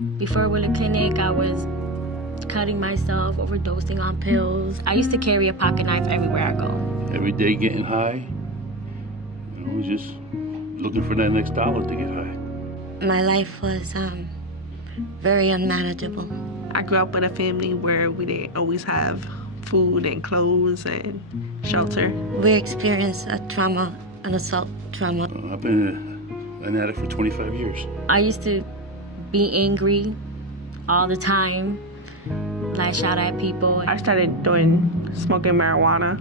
Before Wheeler Clinic, I was cutting myself, overdosing on pills. I used to carry a pocket knife everywhere I go. Every day getting high, just looking for that next dollar to get high. My life was very unmanageable. I grew up in a family where we didn't always have food and clothes and shelter. We experienced an assault trauma. I've been an addict for 25 years. I used to be angry all the time, lash out at people. I started smoking marijuana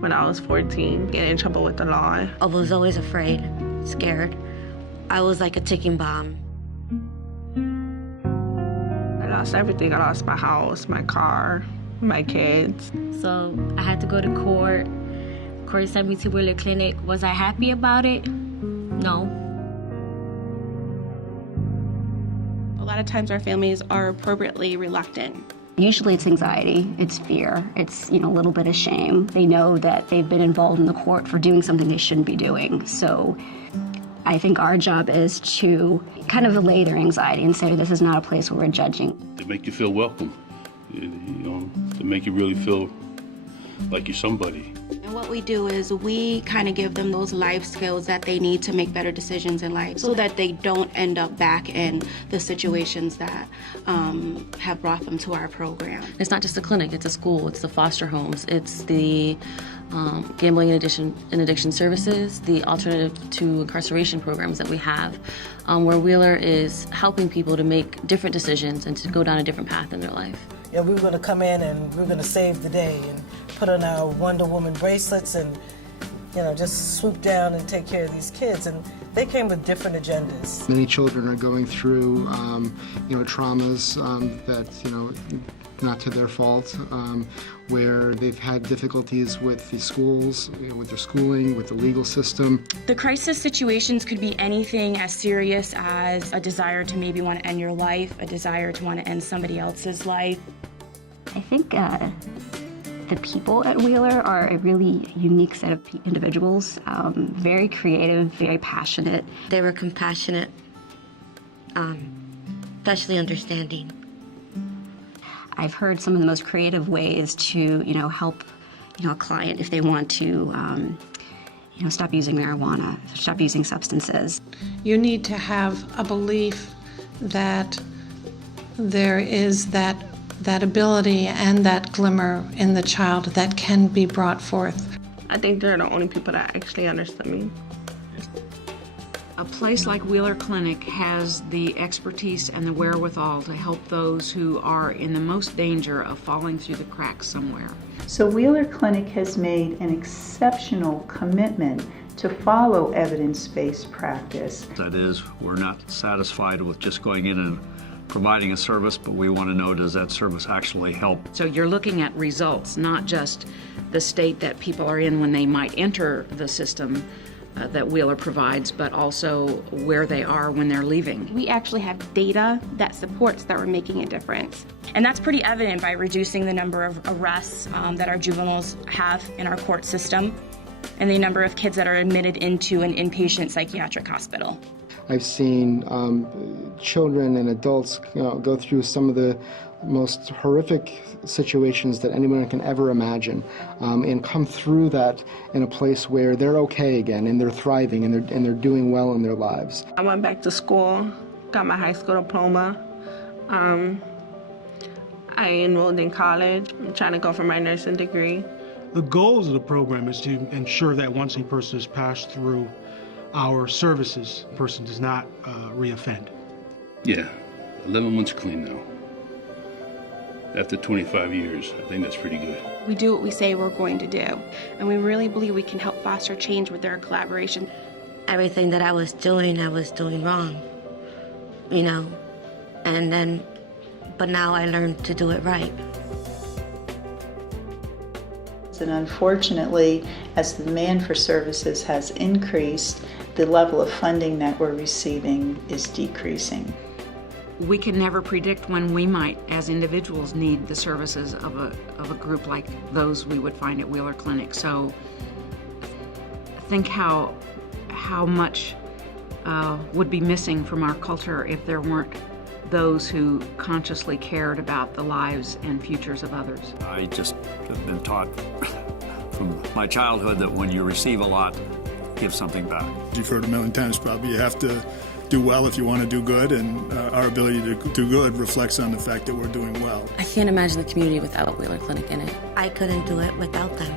when I was 14, getting in trouble with the law. I was always afraid, scared. I was like a ticking bomb. I lost everything. I lost my house, my car, my kids. So I had to go to court. Court sent me to Wheeler Clinic. Was I happy about it? No. A lot of times our families are appropriately reluctant. Usually it's anxiety, it's fear, it's a little bit of shame. They know that they've been involved in the court for doing something they shouldn't be doing. So I think our job is to kind of allay their anxiety and say this is not a place where we're judging. To make you feel welcome, to make you really feel like you're somebody. And what we do is we kind of give them those life skills that they need to make better decisions in life so that they don't end up back in the situations that have brought them to our program. It's not just a clinic, it's a school, it's the foster homes, it's the gambling and addiction services, the alternative to incarceration programs that we have, where Wheeler is helping people to make different decisions and to go down a different path in their life. We were going to come in and we were going to save the day and put on our Wonder Woman bracelets and, just swoop down and take care of these kids. And they came with different agendas. Many children are going through, traumas that, not to their fault, where they've had difficulties with the schools, with their schooling, with the legal system. The crisis situations could be anything as serious as a desire to maybe want to end your life, a desire to want to end somebody else's life. I think the people at Wheeler are a really unique set of individuals, very creative, very passionate. They were compassionate, especially understanding. I've heard some of the most creative ways to, help, a client if they want to, stop using marijuana, stop using substances. You need to have a belief that there is that ability and that glimmer in the child that can be brought forth. I think they're the only people that actually understand me. A place like Wheeler Clinic has the expertise and the wherewithal to help those who are in the most danger of falling through the cracks somewhere. So Wheeler Clinic has made an exceptional commitment to follow evidence-based practice. That is, we're not satisfied with just going in and providing a service, but we want to know, does that service actually help? So you're looking at results, not just the state that people are in when they might enter the system that Wheeler provides, but also where they are when they're leaving. We actually have data that supports that we're making a difference. And that's pretty evident by reducing the number of arrests that our juveniles have in our court system and the number of kids that are admitted into an inpatient psychiatric hospital. I've seen children and adults go through some of the most horrific situations that anyone can ever imagine, and come through that in a place where they're okay again and they're thriving and they're doing well in their lives. I went back to school, got my high school diploma. I enrolled in college. I'm trying to go for my nursing degree. The goals of the program is to ensure that once a person has passed through our services, the person does not reoffend. Yeah, 11 months clean now. After 25 years, I think that's pretty good. We do what we say we're going to do, and we really believe we can help foster change with their collaboration. Everything that I was doing wrong, but now I learned to do it right. And unfortunately, as the demand for services has increased, the level of funding that we're receiving is decreasing. We can never predict when we might, as individuals, need the services of a group like those we would find at Wheeler Clinic. So think how much would be missing from our culture if there weren't those who consciously cared about the lives and futures of others. I just have been taught from my childhood that when you receive a lot, give something back. You've heard a million times probably, you have to do well if you want to do good, and our ability to do good reflects on the fact that we're doing well. I can't imagine the community without Wheeler Clinic in it. I couldn't do it without them.